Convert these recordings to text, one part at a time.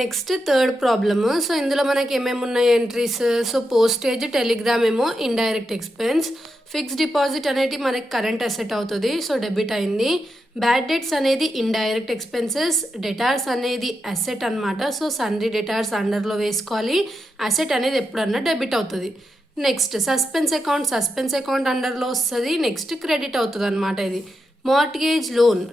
Next third problem. So ఇందులో మనకి ఏమేమి ఉన్నాయి ఎంట్రీస్. సో పోస్టేజ్, టెలిగ్రామ్ ఏమో ఇండైరెక్ట్ ఎక్స్పెన్స్, ఫిక్స్డ్ డిపాజిట్ అనేది మనకి కరెంట్ అసెట్ అవుతుంది, సో డెబిట్ అయింది. బ్యాడ్ డెట్స్ అనేది ఇండైరెక్ట్ ఎక్స్పెన్సెస్, డెటార్స్ అనేది అసెట్ అనమాట, సో సన్రీ డెటార్స్ అండర్లో వేసుకోవాలి. అసెట్ అనేది ఎప్పుడన్నా డెబిట్ అవుతుంది. నెక్స్ట్ సస్పెన్స్ అకౌంట్ అండర్లో వస్తుంది. నెక్స్ట్ క్రెడిట్ అవుతుంది అనమాట ఇది. మార్ట్గేజ్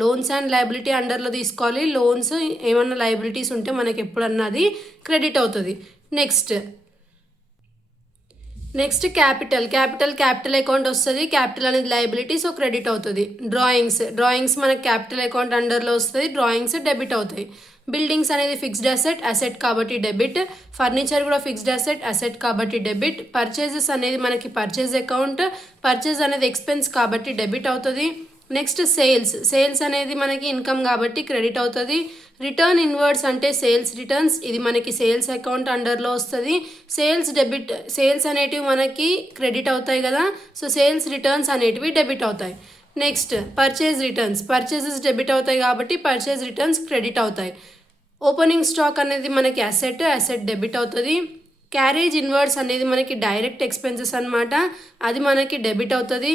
లోన్స్ అండ్ లయబిలిటీ అండర్లో తీసుకోవాలి. లోన్స్ ఏమన్నా లయబిలిటీస్ ఉంటే మనకి ఎప్పుడన్నా అది క్రెడిట్ అవుతుంది. నెక్స్ట్ క్యాపిటల్ అకౌంట్ వస్తుంది. క్యాపిటల్ అనేది లయబిలిటీ, సో క్రెడిట్ అవుతుంది. డ్రాయింగ్స్ మనకి క్యాపిటల్ అకౌంట్ అండర్లో వస్తుంది, డ్రాయింగ్స్ డెబిట్ అవుతాయి. బిల్డింగ్స్ అనేది ఫిక్స్డ్ అసెట్ కాబట్టి డెబిట్. ఫర్నిచర్ కూడా ఫిక్స్డ్ అసెట్ కాబట్టి డెబిట్. పర్చేజెస్ అనేది మనకి పర్చేజ్ అకౌంట్, పర్చేజ్ అనేది ఎక్స్పెన్స్ కాబట్టి డెబిట్ అవుతుంది. నెక్స్ట్ సేల్స్ అనేది మనకి ఇన్కమ్ కాబట్టి క్రెడిట్ అవుతుంది. రిటర్న్ ఇన్వర్డ్స్ అంటే సేల్స్ రిటర్న్స్, ఇది మనకి సేల్స్ అకౌంట్ అండర్లో వస్తుంది. సేల్స్ అనేటివి మనకి క్రెడిట్ అవుతాయి కదా, సో సేల్స్ రిటర్న్స్ అనేటివి డెబిట్ అవుతాయి. నెక్స్ట్ పర్చేజెస్ డెబిట్ అవుతాయి కాబట్టి పర్చేజ్ రిటర్న్స్ క్రెడిట్ అవుతాయి. ఓపెనింగ్ స్టాక్ అనేది మనకి అసెట్ డెబిట్ అవుతుంది. క్యారేజ్ ఇన్వర్డ్స్ అనేది మనకి డైరెక్ట్ ఎక్స్పెన్సెస్ అనమాట, అది మనకి డెబిట్ అవుతుంది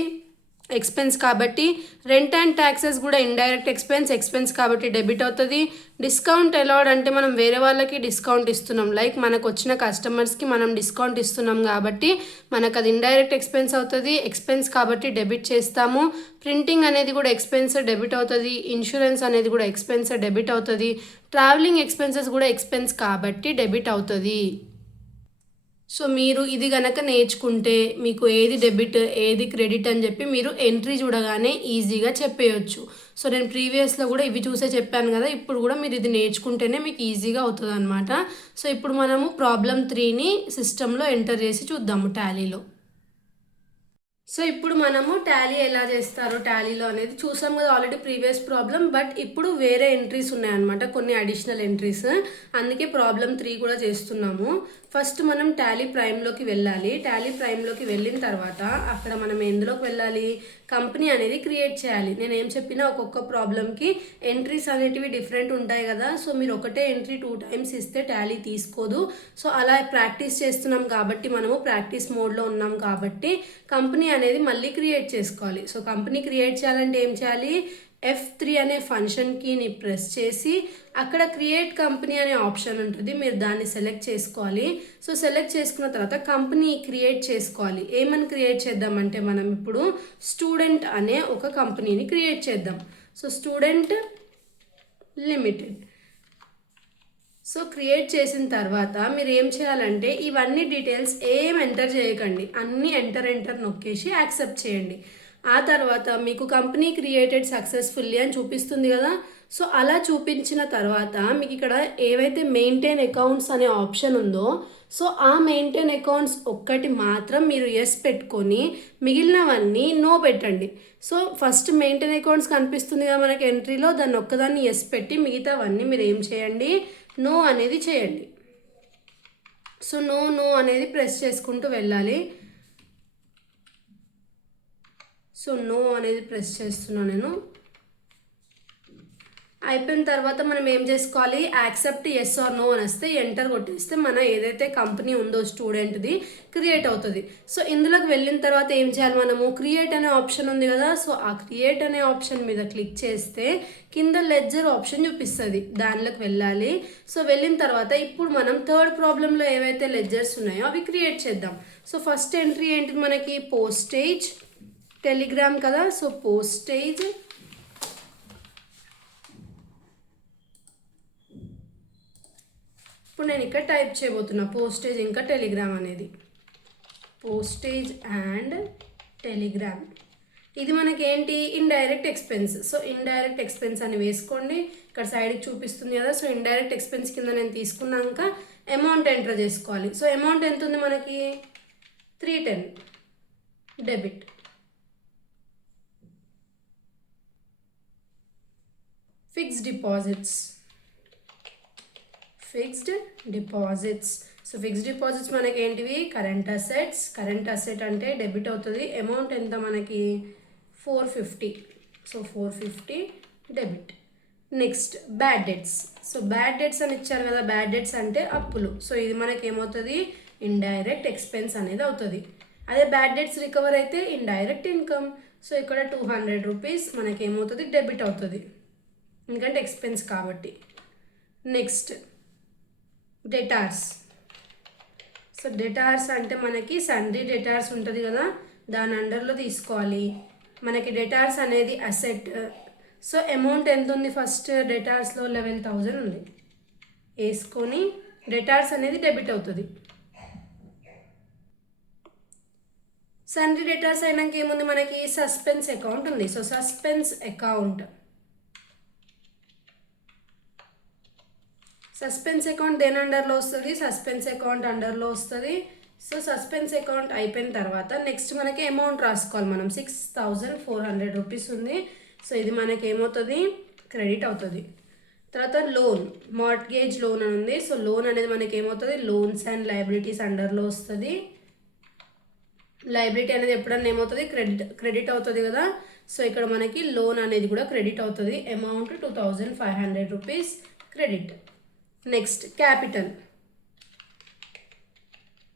ఎక్స్పెన్స్ కాబట్టి. రెంట్ అండ్ ట్యాక్సెస్ కూడా ఇండైరెక్ట్ ఎక్స్పెన్స్ కాబట్టి డెబిట్ అవుతుంది. డిస్కౌంట్ అలౌడ్ అంటే మనం వేరే వాళ్ళకి డిస్కౌంట్ ఇస్తున్నాం, లైక్ మనకు వచ్చిన కస్టమర్స్కి మనం డిస్కౌంట్ ఇస్తున్నాం కాబట్టి మనకు అది ఇండైరెక్ట్ ఎక్స్పెన్స్ అవుతుంది, ఎక్స్పెన్స్ కాబట్టి డెబిట్ చేస్తాము. ప్రింటింగ్ అనేది కూడా ఎక్స్పెన్స్ డెబిట్ అవుతుంది. ఇన్సూరెన్స్ అనేది కూడా ఎక్స్పెన్స్ డెబిట్ అవుతుంది. ట్రావెలింగ్ ఎక్స్పెన్సెస్ కూడా ఎక్స్పెన్స్ కాబట్టి డెబిట్ అవుతుంది. సో మీరు ఇది గనక నేర్చుకుంటే మీకు ఏది డెబిట్ ఏది క్రెడిట్ అని చెప్పి మీరు ఎంట్రీ చూడగానే ఈజీగా చెప్పేయచ్చు. సో నేను ప్రీవియస్లో కూడా ఇవి చూసే చెప్పాను కదా, ఇప్పుడు కూడా మీరు ఇది నేర్చుకుంటేనే మీకు ఈజీగా అవుతుంది అనమాట. సో ఇప్పుడు మనము ప్రాబ్లం 3ని సిస్టంలో ఎంటర్ చేసి చూద్దాము టాలీలో. సో ఇప్పుడు మనము టాలీ ఎలా చేస్తారో టాలీలో అనేది చూసాం కదా ఆల్రెడీ ప్రీవియస్ ప్రాబ్లం, బట్ ఇప్పుడు వేరే ఎంట్రీస్ ఉన్నాయన్నమాట, కొన్ని అడిషనల్ ఎంట్రీస్, అందుకే ప్రాబ్లం 3 కూడా చేస్తున్నాము. ఫస్ట్ మనం టాలీ ప్రైమ్లోకి వెళ్ళాలి. టాలీ ప్రైమ్లోకి వెళ్ళిన తర్వాత అక్కడ మనం ఎందులోకి వెళ్ళాలి, కంపెనీ అనేది క్రియేట్ చేయాలి. నేను ఏం చెప్పినా ఒక్కొక్క ప్రాబ్లంకి ఎంట్రీస్ అనేటివి డిఫరెంట్ ఉంటాయి కదా, సో మీరు ఒకటే ఎంట్రీ 2 టైమ్స్ ఇస్తే టాలీ తీసుకోదు. సో అలా ప్రాక్టీస్ చేస్తున్నాం కాబట్టి మనము ప్రాక్టీస్ మోడ్లో ఉన్నాం కాబట్టి కంపెనీ అనేది మళ్ళీ క్రియేట్ చేసుకోవాలి. సో కంపెనీ క్రియేట్ చేయాలంటే ఏం చేయాలి, F3 అనే ఫంక్షన్ కీని ప్రెస్ చేసి అక్కడ క్రియేట్ కంపెనీ అనే ఆప్షన్ ఉంటుంది, మీరు దాన్ని సెలెక్ట్ చేసుకోవాలి. సో సెలెక్ట్ చేసుకున్న తర్వాత కంపెనీ క్రియేట్ చేసుకోవాలి. ఏమని క్రియేట్ చేద్దామంటే మనం ఇప్పుడు స్టూడెంట్ అనే ఒక కంపెనీని క్రియేట్ చేద్దాం. So student limited. So create చేసిన తర్వాత మీరు ఏం చేయాలంటే ఇవన్నీ డీటెయిల్స్ ఏం ఎంటర్ చేయకండి, అన్నీ ఎంటర్ నొక్కేసి యాక్సెప్ట్ చేయండి. ఆ తర్వాత మీకు కంపెనీ క్రియేటెడ్ సక్సెస్ఫుల్లీ అని చూపిస్తుంది కదా, సో అలా చూపించిన తర్వాత మీకు ఇక్కడ ఏవైతే మెయింటైన్ అకౌంట్స్ అనే ఆప్షన్ ఉందో, సో ఆ మెయింటైన్ అకౌంట్స్ ఒక్కటి మాత్రం మీరు ఎస్ పెట్టుకొని మిగిలినవన్నీ నో పెట్టండి. సో ఫస్ట్ మెయింటైన్ అకౌంట్స్ కనిపిస్తుంది కదా మనకి ఎంట్రీలో, దాన్ని ఒక్కదాన్ని ఎస్ పెట్టి మిగతావన్నీ మీరు ఏం చేయండి, నో అనేది చేయండి. సో నో అనేది ప్రెస్ చేసుకుంటూ వెళ్ళాలి. సో నో అనేది ప్రెస్ చేస్తున్నాను నేను. అయిపోయిన తర్వాత మనం ఏం చేసుకోవాలి, యాక్సెప్ట్ ఎస్ ఆర్ నో అని వస్తే ఎంటర్ కొట్టేస్తే మన ఏదైతే కంపెనీ ఉందో స్టూడెంట్ది క్రియేట్ అవుతుంది. సో ఇందులోకి వెళ్ళిన తర్వాత ఏం చేయాలి, మనము క్రియేట్ అనే ఆప్షన్ ఉంది కదా, సో ఆ క్రియేట్ అనే ఆప్షన్ మీద క్లిక్ చేస్తే కింద లెడ్జర్ ఆప్షన్ చూపిస్తుంది, దానిలోకి వెళ్ళాలి. సో వెళ్ళిన తర్వాత ఇప్పుడు మనం థర్డ్ ప్రాబ్లంలో ఏవైతే లెడ్జర్స్ ఉన్నాయో అవి క్రియేట్ చేద్దాం. సో ఫస్ట్ ఎంట్రీ ఏంటి మనకి, పోస్టేజ్ టెలిగ్రామ్ కదా, సో పోస్టేజ్ ఇప్పుడు నేను ఇక్కడ టైప్ చేయబోతున్నా పోస్టేజ్ ఇంకా టెలిగ్రామ్ అనేది, పోస్టేజ్ అండ్ టెలిగ్రామ్. ఇది మనకి ఏంటి, indirect expense. So indirect expense అని వేసుకోండి, ఇక్కడ సైడ్కి చూపిస్తుంది కదా. సో ఇండైరెక్ట్ ఎక్స్పెన్స్ కింద నేను తీసుకున్నాక అమౌంట్ ఎంటర్ చేసుకోవాలి. సో అమౌంట్ ఎంత ఉంది మనకి, 310 debit. Fixed deposits. So fixed deposits మనకి ఏంటివి, కరెంట్ అసెట్ అంటే డెబిట్ అవుతుంది. అమౌంట్ ఎంత మనకి 450, so 450 debit. Next bad debts. So bad debts అని ఇచ్చారు కదా, బ్యాడ్ డెట్స్ అంటే అప్పులు. సో ఇది మనకి ఏమవుతుంది, ఇండైరెక్ట్ ఎక్స్పెన్స్ అనేది అవుతుంది. అదే బ్యాడ్ డెట్స్ రికవర్ అయితే ఇండైరెక్ట్ ఇన్కమ్. సో ఇక్కడ 200 రూపీస్ మనకి ఏమవుతుంది, డెబిట్ అవుతుంది, ఎందుకంటే ఎక్స్పెన్స్ కాబట్టి. Next debtors. సో డెటార్స్ అంటే మనకి సండ్రీ డెటార్స్ ఉంటుంది కదా, దాని అండర్లో తీసుకోవాలి. మనకి డెటార్స్ అనేది అసెట్. సో అమౌంట్ ఎంత ఉంది, ఫస్ట్ డెటార్స్లో 11,000 ఉంది వేసుకొని డెటార్స్ అనేది డెబిట్ అవుతుంది. సండ్రీ డెటార్స్ అయినాక ఏముంది మనకి, సస్పెన్స్ అకౌంట్ ఉంది. So suspense account, suspense account దేని అండర్లో వస్తుంది, సస్పెన్స్ అకౌంట్ అండర్లో వస్తుంది. సో సస్పెన్స్ అకౌంట్ అయిపోయిన తర్వాత నెక్స్ట్ మనకి అమౌంట్ రాసుకోవాలి మనం. 6,400 రూపీస్ ఉంది. సో ఇది మనకి ఏమవుతుంది, క్రెడిట్ అవుతుంది. తర్వాత లోన్, మార్ట్గేజ్ లోన్ అని ఉంది. సో లోన్ అనేది మనకి ఏమవుతుంది, లోన్స్ అండ్ లయబిలిటీస్ అండర్లో వస్తుంది. లయబిలిటీ అనేది ఎప్పుడన్నా ఏమవుతుంది, క్రెడిట్ అవుతుంది కదా. సో ఇక్కడ మనకి లోన్ అనేది కూడా క్రెడిట్ అవుతుంది. Amount 2,500 rupees credit. Next capital.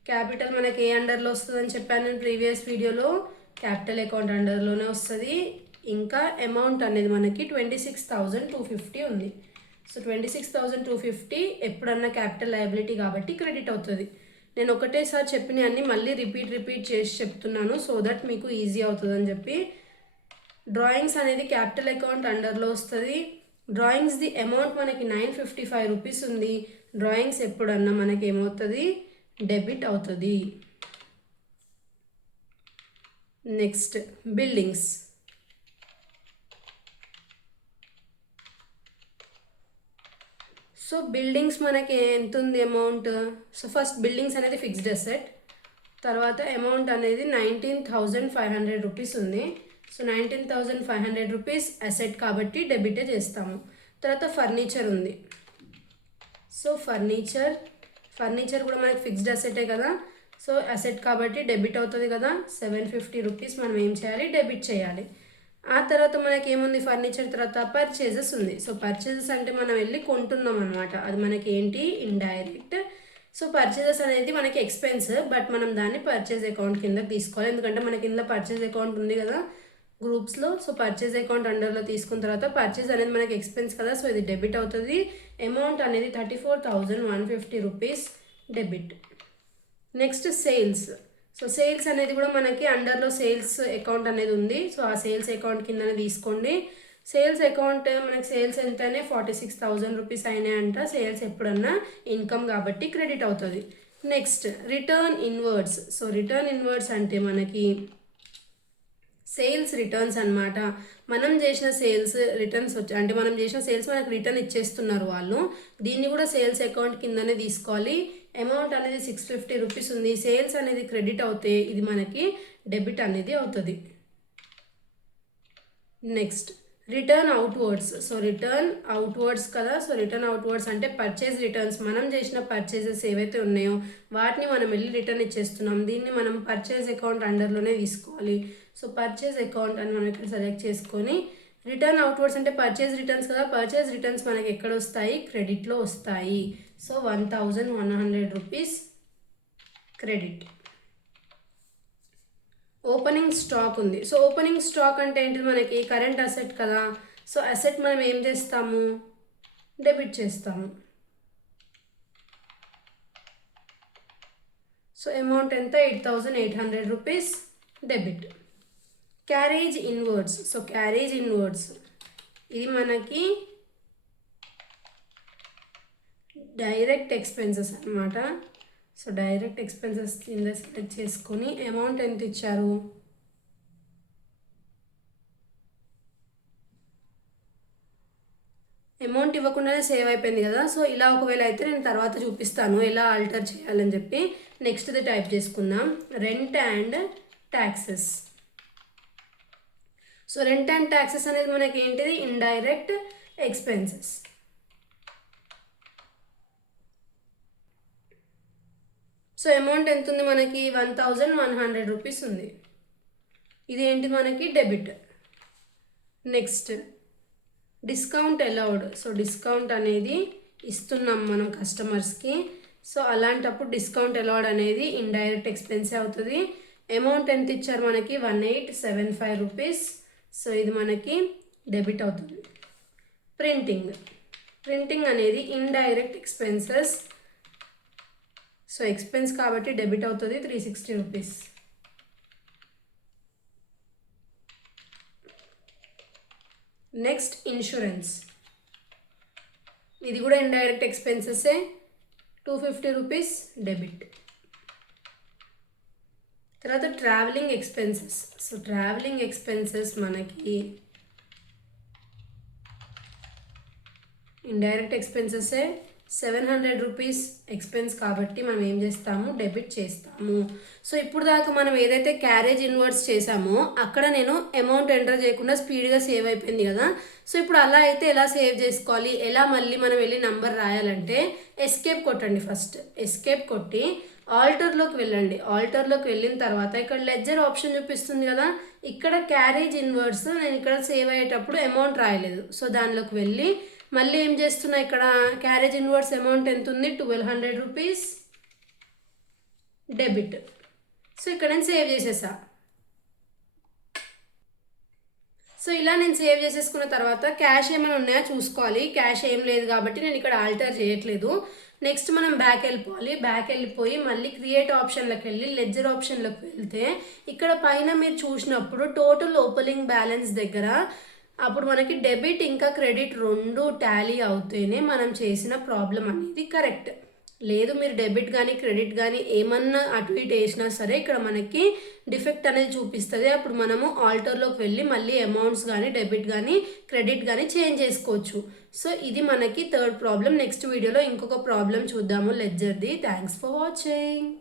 Capital మనకి ఏ అండర్లో వస్తుంది అని చెప్పాను నేను ప్రీవియస్ వీడియోలో, క్యాపిటల్ అకౌంట్ అండర్లోనే వస్తుంది. ఇంకా అమౌంట్ అనేది మనకి 26,250 ఉంది. సో 26,250 ఎప్పుడన్నా క్యాపిటల్ లయబిలిటీ కాబట్టి క్రెడిట్ అవుతుంది. నేను ఒకటేసారి చెప్పిన అన్ని మళ్ళీ రిపీట్ చేసి చెప్తున్నాను, సో దట్ మీకు ఈజీ అవుతుంది అని చెప్పి. డ్రాయింగ్స్ అనేది క్యాపిటల్ అకౌంట్ అండర్లో వస్తుంది. డ్రాయింగ్స్ ది అమౌంట్ మనకి 955 రూపీస్ ఉంది. డ్రాయింగ్స్ ఎప్పుడన్నా మనకి ఏమవుతుంది, డెబిట్ అవుతుంది. Next buildings. సో బిల్డింగ్స్ మనకి ఎంత ఉంది అమౌంట్. సో ఫస్ట్ బిల్డింగ్స్ అనేది ఫిక్స్డ్ అసెట్. తర్వాత అమౌంట్ అనేది 19,500 రూపీస్ ఉంది. సో 19,500 రూపీస్ అసెట్ కాబట్టి డెబిటే చేస్తాము. తర్వాత ఫర్నిచర్ ఉంది. సో ఫర్నిచర్ కూడా మనకి ఫిక్స్డ్ అసెటే కదా. సో అసెట్ కాబట్టి డెబిట్ అవుతుంది కదా. 750 రూపీస్ మనం ఏం చేయాలి, డెబిట్ చేయాలి. ఆ తర్వాత మనకి ఏముంది, ఫర్నిచర్ తర్వాత పర్చేజెస్ ఉంది. సో పర్చేజెస్ అంటే మనం వెళ్ళి కొంటున్నాం అనమాట, అది మనకి ఏంటి, ఇండైరెక్ట్. సో పర్చేజెస్ అనేది మనకి ఎక్స్పెన్స్, బట్ మనం దాన్ని పర్చేజ్ అకౌంట్ కింద తీసుకోవాలి, ఎందుకంటే మనకి ఇందులో పర్చేజ్ అకౌంట్ ఉంది కదా గ్రూప్స్లో. సో పర్చేజ్ అకౌంట్ అండర్లో తీసుకున్న తర్వాత పర్చేజ్ అనేది మనకి ఎక్స్పెన్స్ కదా, సో ఇది డెబిట్ అవుతుంది. అమౌంట్ అనేది 34,150 rupees debit. Next sales. So sales అనేది కూడా మనకి అండర్లో సేల్స్ అకౌంట్ అనేది ఉంది. సో ఆ సేల్స్ అకౌంట్ కిందనే తీసుకోండి. సేల్స్ అకౌంట్ మనకి సేల్స్ ఎంతనే 46,000 రూపీస్ అయినాయి అంట. సేల్స్ ఎప్పుడన్నా ఇన్కమ్ కాబట్టి క్రెడిట్ అవుతుంది. Next return inwards. So return inwards అంటే మనకి సేల్స్ రిటర్న్స్ అనమాట. మనం చేసిన సేల్స్ రిటర్న్స్ అంటే మనం చేసిన సేల్స్ మనకు రిటర్న్ ఇచ్చేస్తున్నారు వాళ్ళు, దీన్ని కూడా సేల్స్ అకౌంట్ కిందనే తీసుకోవాలి. అమౌంట్ అనేది 650 రూపీస్ ఉంది. సేల్స్ అనేది క్రెడిట్ అవుతే ఇది మనకి డెబిట్ అనేది అవుతుంది. Next return outwards. So return outwards కదా. సో రిటర్న్ అవుట్వర్డ్స్ అంటే పర్చేజ్ రిటర్న్స్, మనం చేసిన పర్చేజెస్ ఏవైతే ఉన్నాయో వాటిని మనం వెళ్ళి రిటర్న్ ఇచ్చేస్తున్నాం. దీన్ని మనం పర్చేజ్ అకౌంట్ అండర్లోనే తీసుకోవాలి. సో పర్చేజ్ అకౌంట్ అని మనం ఇక్కడ సెలెక్ట్ చేసుకొని, రిటర్న్ అవుట్వర్డ్స్ అంటే పర్చేజ్ రిటర్న్స్ కదా. పర్చేజ్ రిటర్న్స్ మనకి ఎక్కడ వస్తాయి, క్రెడిట్లో వస్తాయి. So 1,100 rupees credit. Opening stock ఉంది. సో ఓపెనింగ్ స్టాక్ అంటే ఏంటిది, మనకి కరెంట్ అసెట్ కదా. సో అసెట్ మనం ఏం చేస్తాము, డెబిట్ చేస్తాము. సో అమౌంట్ ఎంత, 8,800 rupees debit. Carriage inwards. So carriage inwards ఇది మనకి డైరెక్ట్ ఎక్స్పెన్సెస్ అనమాట. సో డైరెక్ట్ ఎక్స్పెన్సెస్ కింద సెలెక్ట్ చేసుకొని అమౌంట్ ఎంత ఇచ్చారు, అమౌంట్ ఇవ్వకుండానే సేవ్ అయిపోయింది కదా. సో ఇలా ఒకవేళ అయితే నేను తర్వాత చూపిస్తాను ఎలా ఆల్టర్ చేయాలని చెప్పి. నెక్స్ట్ది టైప్ చేసుకుందాం, rent and taxes. So rent and taxes అనేది మనకి ఏంటిది, ఇండైరెక్ట్ ఎక్స్పెన్సెస్. సో అమౌంట్ ఎంత ఉంది మనకి, 1,100 రూపీస్ ఉంది. ఇది ఏంటి మనకి, debit. Next discount allowed. So discount అనేది ఇస్తున్నాం మనం కస్టమర్స్కి. సో అలాంటప్పుడు డిస్కౌంట్ అలౌడ్ అనేది ఇండైరెక్ట్ ఎక్స్పెన్సే అవుతుంది. అమౌంట్ ఎంత ఇచ్చారు మనకి 1875 రూపీస్. సో ఇది మనకి డెబిట్ అవుతుంది. ప్రింటింగ్ అనేది ఇండైరెక్ట్ ఎక్స్పెన్సెస్. సో ఎక్స్పెన్స్ కాబట్టి డెబిట్ అవుతుంది 360 రూపీస్. నెక్స్ట్ ఇన్సూరెన్స్, ఇది కూడా ఇండైరెక్ట్ ఎక్స్పెన్సెసే, 250 రూపీస్ డెబిట్. తర్వాత travelling expenses. So travelling expenses మనకి ఇండైరెక్ట్ ఎక్స్పెన్సెసే, 700 రూపీస్ ఎక్స్పెన్స్ కాబట్టి మనం ఏం చేస్తాము, డెబిట్ చేస్తాము. సో ఇప్పుడు దాకా మనం ఏదైతే క్యారేజ్ ఇన్వర్ట్స్ చేసామో అక్కడ నేను అమౌంట్ ఎంటర్ చేయకుండా స్పీడ్గా సేవ్ అయిపోయింది కదా. సో ఇప్పుడు అలా అయితే ఎలా సేవ్ చేసుకోవాలి, ఎలా మళ్ళీ మనం వెళ్ళి నంబర్ రాయాలంటే ఎస్కేప్ కొట్టండి. ఫస్ట్ ఎస్కేప్ కొట్టి ఆల్టర్లోకి వెళ్ళండి. ఆల్టర్లోకి వెళ్ళిన తర్వాత ఇక్కడ లెడ్జర్ ఆప్షన్ చూపిస్తుంది కదా, ఇక్కడ క్యారేజ్ ఇన్వర్ట్స్ నేను ఇక్కడ సేవ్ అయ్యేటప్పుడు అమౌంట్ రాయలేదు. సో దానిలోకి వెళ్ళి మళ్ళీ ఏం చేస్తున్నా, ఇక్కడ క్యారేజ్ ఇన్వర్ట్స్ అమౌంట్ ఎంత ఉంది, 1200 రూపీస్ డెబిట్. సో ఇక్కడ నేను సేవ్ చేసేసా. సో ఇలా నేను సేవ్ చేసేసుకున్న తర్వాత క్యాష్ ఏమైనా ఉన్నాయా చూసుకోవాలి. క్యాష్ ఏం లేదు కాబట్టి నేను ఇక్కడ ఆల్టర్ చేయట్లేదు. నెక్స్ట్ మనం బ్యాక్ వెళ్ళిపోవాలి. బ్యాక్ వెళ్ళిపోయి మళ్ళీ క్రియేట్ ఆప్షన్లోకి వెళ్ళి లెడ్జర్ ఆప్షన్లోకి వెళ్తే ఇక్కడ పైన మీరు చూసినప్పుడు టోటల్ ఓపెనింగ్ బ్యాలెన్స్ దగ్గర అప్పుడు మనకి డెబిట్ ఇంకా క్రెడిట్ రెండు టాలీ అవుతేనే మనం చేసిన ప్రాబ్లం అనేది కరెక్ట్. లేదు మీరు డెబిట్ కానీ క్రెడిట్ కానీ ఏమన్నా అటు ఇటు వేసినా సరే ఇక్కడ మనకి డిఫెక్ట్ అనేది చూపిస్తుంది. అప్పుడు మనము ఆల్టర్లోకి వెళ్ళి మళ్ళీ అమౌంట్స్ కానీ డెబిట్ కానీ క్రెడిట్ కానీ చేంజ్ చేసుకోవచ్చు. సో ఇది మనకి థర్డ్ ప్రాబ్లం. నెక్స్ట్ వీడియోలో ఇంకొక ప్రాబ్లం చూద్దాము లెడ్జర్ది. Thanks for watching.